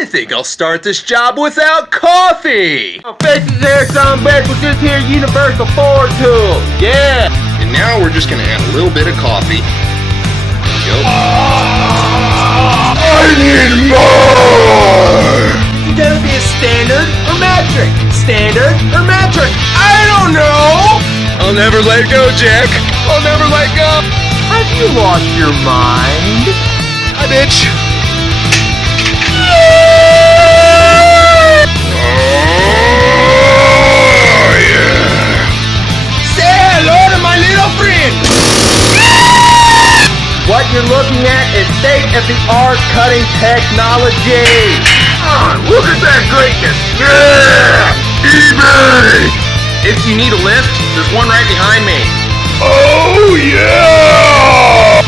I think I'll start this job without coffee. Oh, faces there, son, bitch. We're just here, Universal Ford Tools. Yeah. And now we're just gonna add a little bit of coffee. There we go. I need more! Is it gonna be a standard or metric? Standard or metric? I don't know. I'll never let go, Jack. I'll never let go. Have you lost your mind? Hi, bitch. Oh, yeah! Say hello to my little friend. What you're looking at is state-of-the-art cutting technology. Look at that greatness! Yeah! eBay! If you need a lift, there's one right behind me. Oh, yeah!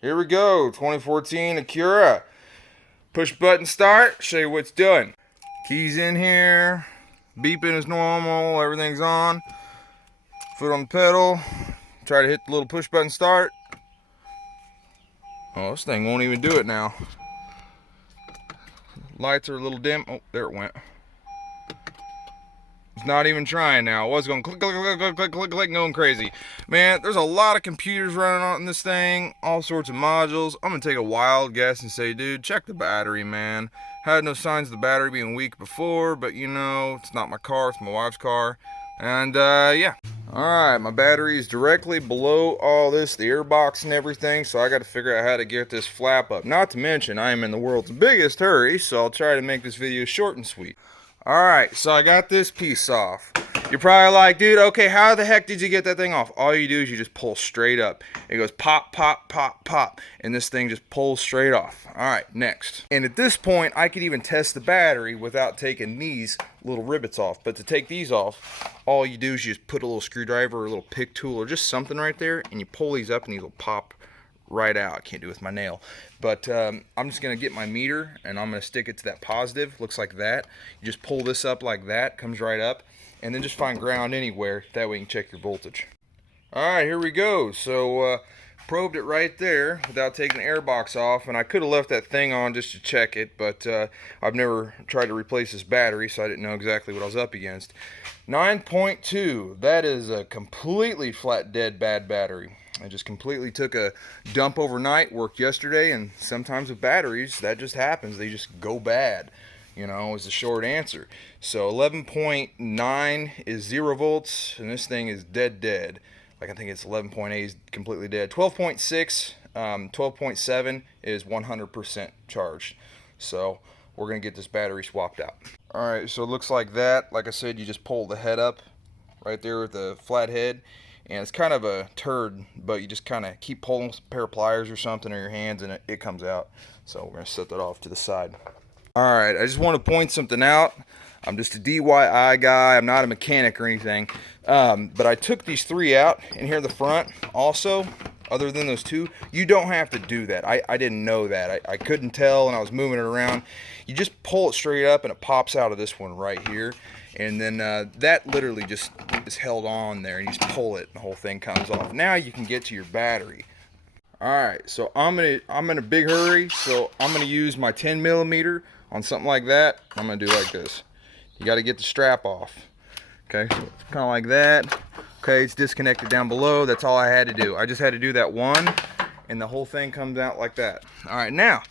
Here we go, 2014 Acura. Push button start, show you what it's doing. Keys in here, beeping as normal, everything's on. Foot on the pedal, try to hit the little push button start. Oh, this thing won't even do it now. Lights are a little dim. Oh, there it went. It's not even trying now. It was going click, click, click, click, click, click, click, going crazy. Man, there's a lot of computers running on this thing, all sorts of modules. I'm gonna take a wild guess and say, dude, check the battery, man. Had no signs of the battery being weak before, but you know, it's not my car, it's my wife's car. And yeah. Alright, my battery is directly below all this, the airbox and everything, so I gotta figure out how to get this flap up. Not to mention, I am in the world's biggest hurry, so I'll try to make this video short and sweet. Alright, so I got this piece off. You're probably like, dude, okay, how the heck did you get that thing off? All you do is you just pull straight up. It goes pop, pop, pop, pop, and this thing just pulls straight off. Alright, next. And at this point, I could even test the battery without taking these little rivets off. But to take these off, all you do is you just put a little screwdriver or a little pick tool or just something right there, and you pull these up and these will pop right out. I can't do it with my nail, but I'm just gonna get my meter and I'm gonna stick it to that positive. Looks like that. You just pull this up like that, comes right up, and then just find ground anywhere. That way you can check your voltage. All right, here we go. So probed it right there without taking the air box off, and I could have left that thing on just to check it, but I've never tried to replace this battery, so I didn't know exactly what I was up against. 9.2. That is a completely flat dead bad battery. I just completely took a dump overnight, worked yesterday, and sometimes with batteries, that just happens. They just go bad, you know, is the short answer. So 11.9 is 0 volts, and this thing is dead. Like I think it's 11.8 is completely dead. 12.6, 12.7 is 100% charged. So we're going to get this battery swapped out. Alright, so it looks like that. Like I said, you just pull the head up right there with the flat head. And it's kind of a turd, but you just kind of keep pulling with a pair of pliers or something or your hands and it comes out. So we're going to set that off to the side. Alright, I just want to point something out. I'm just a DIY guy. I'm not a mechanic or anything. But I took these 3 out in here in the front. Also, other than those 2, you don't have to do that. I didn't know that. I couldn't tell and I was moving it around. You just pull it straight up and it pops out of this one right here. And then that literally just is held on there, and you just pull it and the whole thing comes off. Now you can get to your battery. Alright, so I'm in a big hurry, so I'm gonna use my 10mm on something like that. I'm gonna do like this. You got to get the strap off. Okay, so it's kind of like that. Okay, it's disconnected down below. That's all I had to do. I just had to do that one, and the whole thing comes out like that. Alright, now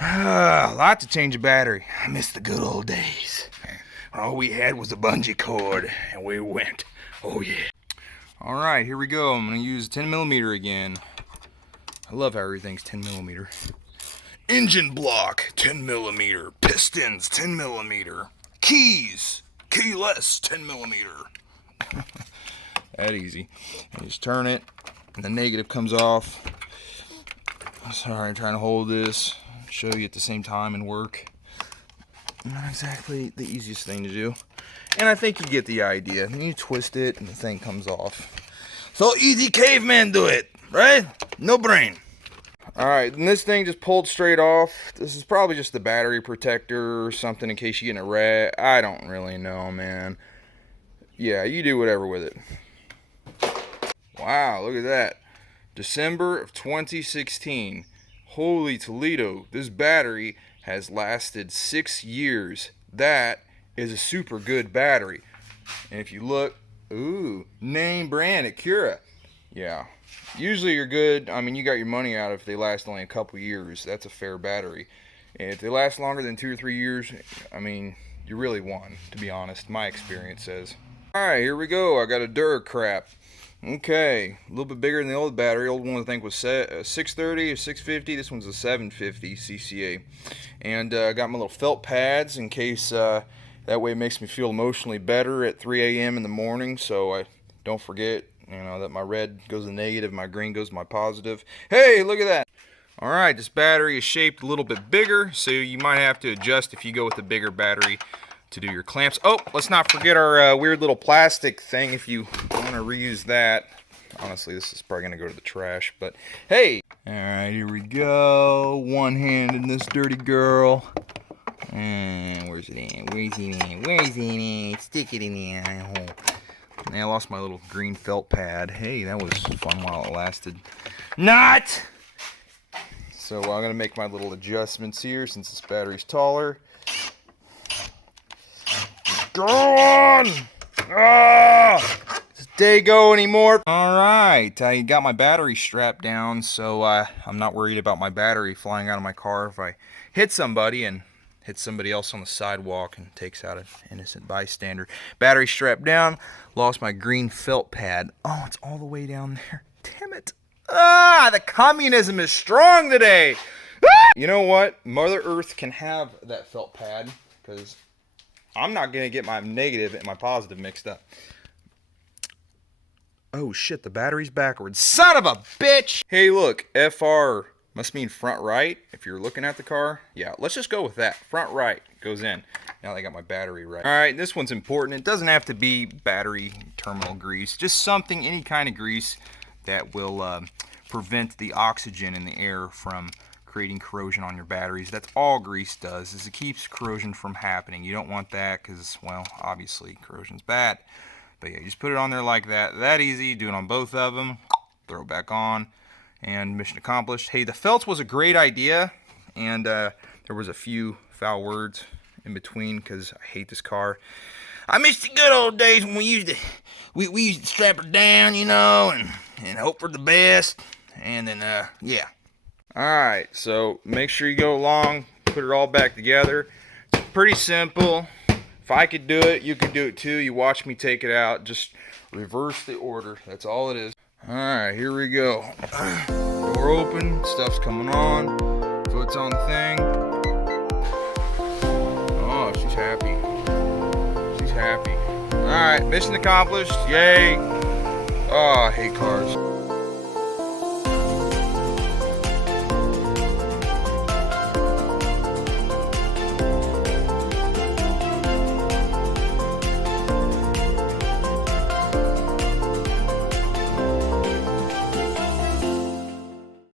a lot to change a battery. I miss the good old days. All we had was a bungee cord, and we went. Oh yeah. All right, here we go. I'm gonna use 10mm again. I love how everything's 10mm. Engine block, 10mm. Pistons, 10mm. Keys, keyless, 10mm. That easy. You just turn it, and the negative comes off. Sorry, I'm trying to hold this, show you at the same time and work. Not exactly the easiest thing to do. And I think you get the idea. Then you twist it and the thing comes off. So easy caveman do it, right? No brain. Alright, and this thing just pulled straight off. This is probably just the battery protector or something in case you get in a wreck. I don't really know, man. Yeah, you do whatever with it. Wow, look at that. December of 2016. Holy Toledo, this battery has lasted 6 years. That is a super good battery. And if you look, ooh, name brand Acura. Yeah, usually you're good. I mean, you got your money out if they last only a couple years. That's a fair battery. And if they last longer than 2 or 3 years, I mean, you really won, to be honest. My experience says. Alright, here we go. I got a Duracrap. Okay, a little bit bigger than the old battery. Old one I think was 630 or 650. This one's a 750 CCA. And I got my little felt pads in case that way it makes me feel emotionally better at 3 a.m. in the morning, so I don't forget, you know, that my red goes to negative, my green goes to my positive. Hey, look at that. Alright, this battery is shaped a little bit bigger, so you might have to adjust if you go with a bigger battery to do your clamps. Oh, let's not forget our weird little plastic thing if you want to reuse that. Honestly, this is probably going to go to the trash, but hey. Alright, here we go. One hand in this dirty girl. Where's it in? Where's it in? Where's it in? Stick it in the eye hole. And I lost my little green felt pad. Hey, that was fun while it lasted. Not! So I'm going to make my little adjustments here since this battery's taller. Go on! Does day go anymore? Alright, I got my battery strapped down, so I'm not worried about my battery flying out of my car if I hit somebody and hit somebody else on the sidewalk and takes out an innocent bystander. Battery strapped down, lost my green felt pad. Oh, it's all the way down there. Damn it. The communism is strong today. You know what? Mother Earth can have that felt pad because I'm not going to get my negative and my positive mixed up. Oh shit, the battery's backwards. Son of a bitch! Hey look, FR must mean front right if you're looking at the car. Yeah, let's just go with that. Front right goes in. Now I got my battery right. Alright, this one's important. It doesn't have to be battery terminal grease. Just something, any kind of grease that will prevent the oxygen in the air from creating corrosion on your batteries. That's all grease does, is it keeps corrosion from happening. You don't want that because, well, obviously corrosion's bad. But yeah, you just put it on there like that. That easy. Do it on both of them. Throw it back on. And mission accomplished. Hey, the felts was a great idea. And there was a few foul words in between because I hate this car. I miss the good old days when we used to strap her down, you know, and hope for the best. And then, yeah. Alright, so make sure you go along, put it all back together. It's pretty simple. If I could do it, you could do it too. You watch me take it out. Just reverse the order. That's all it is. Alright, here we go. Door open, stuff's coming on. Foot's on the thing. Oh, she's happy. She's happy. Alright, mission accomplished. Yay. Oh, I hate cars.